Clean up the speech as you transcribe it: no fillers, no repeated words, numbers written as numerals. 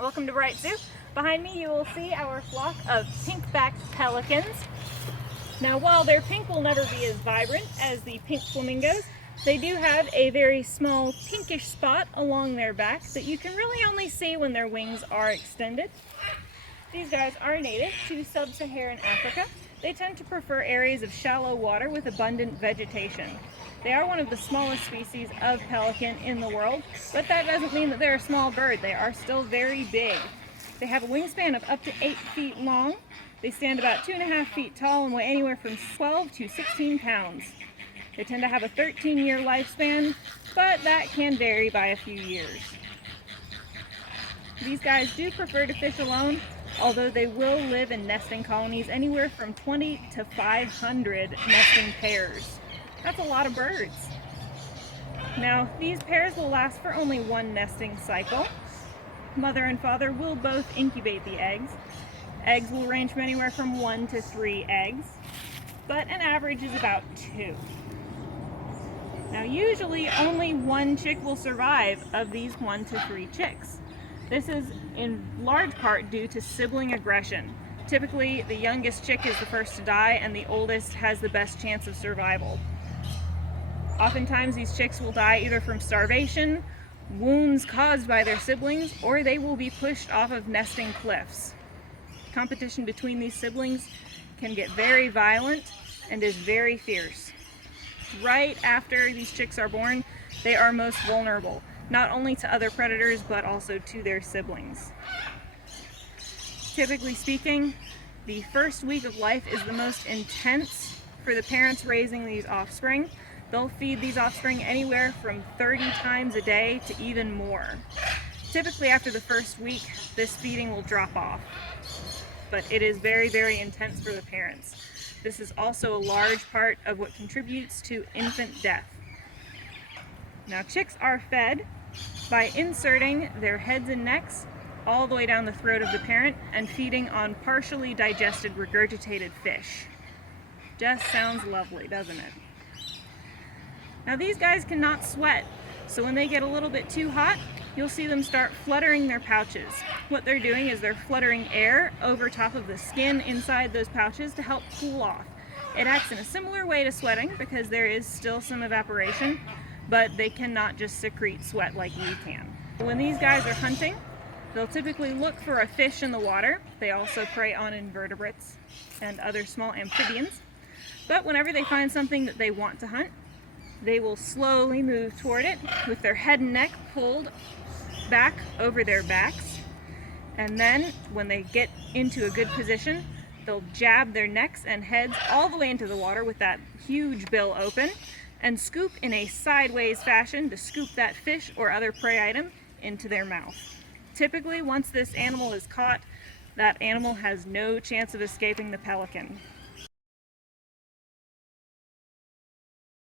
Welcome to Bright Zoo. Behind me you will see our flock of pink-backed pelicans. Now while their pink will never be as vibrant as the pink flamingos, they do have a very small pinkish spot along their back that you can really only see when their wings are extended. These guys are native to sub-Saharan Africa. They tend to prefer areas of shallow water with abundant vegetation. They are one of the smallest species of pelican in the world, but that doesn't mean that they're a small bird. They are still very big. They have a wingspan of up to 8 feet long. They stand about 2.5 feet tall and weigh anywhere from 12 to 16 pounds. They tend to have a 13-year lifespan, but that can vary by a few years. These guys do prefer to fish alone, although they will live in nesting colonies anywhere from 20 to 500 nesting pairs. That's a lot of birds. Now, these pairs will last for only one nesting cycle. Mother and father will both incubate the eggs. Eggs will range from anywhere from 1 to 3 eggs, but an average is about 2. Now, usually only one chick will survive of these 1 to 3 chicks. This is in large part due to sibling aggression. Typically, the youngest chick is the first to die and the oldest has the best chance of survival. Oftentimes, these chicks will die either from starvation, wounds caused by their siblings, or they will be pushed off of nesting cliffs. Competition between these siblings can get very violent and is very fierce. Right after these chicks are born, they are most vulnerable, not only to other predators, but also to their siblings. Typically speaking, the first week of life is the most intense for the parents raising these offspring. They'll feed these offspring anywhere from 30 times a day to even more. Typically after the first week, this feeding will drop off, but it is very, very intense for the parents. This is also a large part of what contributes to infant death. Now, chicks are fed by inserting their heads and necks all the way down the throat of the parent and feeding on partially digested regurgitated fish. Just sounds lovely, doesn't it? Now, these guys cannot sweat, so when they get a little bit too hot, you'll see them start fluttering their pouches. What they're doing is they're fluttering air over top of the skin inside those pouches to help cool off. It acts in a similar way to sweating because there is still some evaporation, but they cannot just secrete sweat like we can. When these guys are hunting, they'll typically look for a fish in the water. They also prey on invertebrates and other small amphibians. But whenever they find something that they want to hunt, they will slowly move toward it with their head and neck pulled back over their backs. And then when they get into a good position, they'll jab their necks and heads all the way into the water with that huge bill open and scoop in a sideways fashion to scoop that fish or other prey item into their mouth. Typically, once this animal is caught, that animal has no chance of escaping the pelican.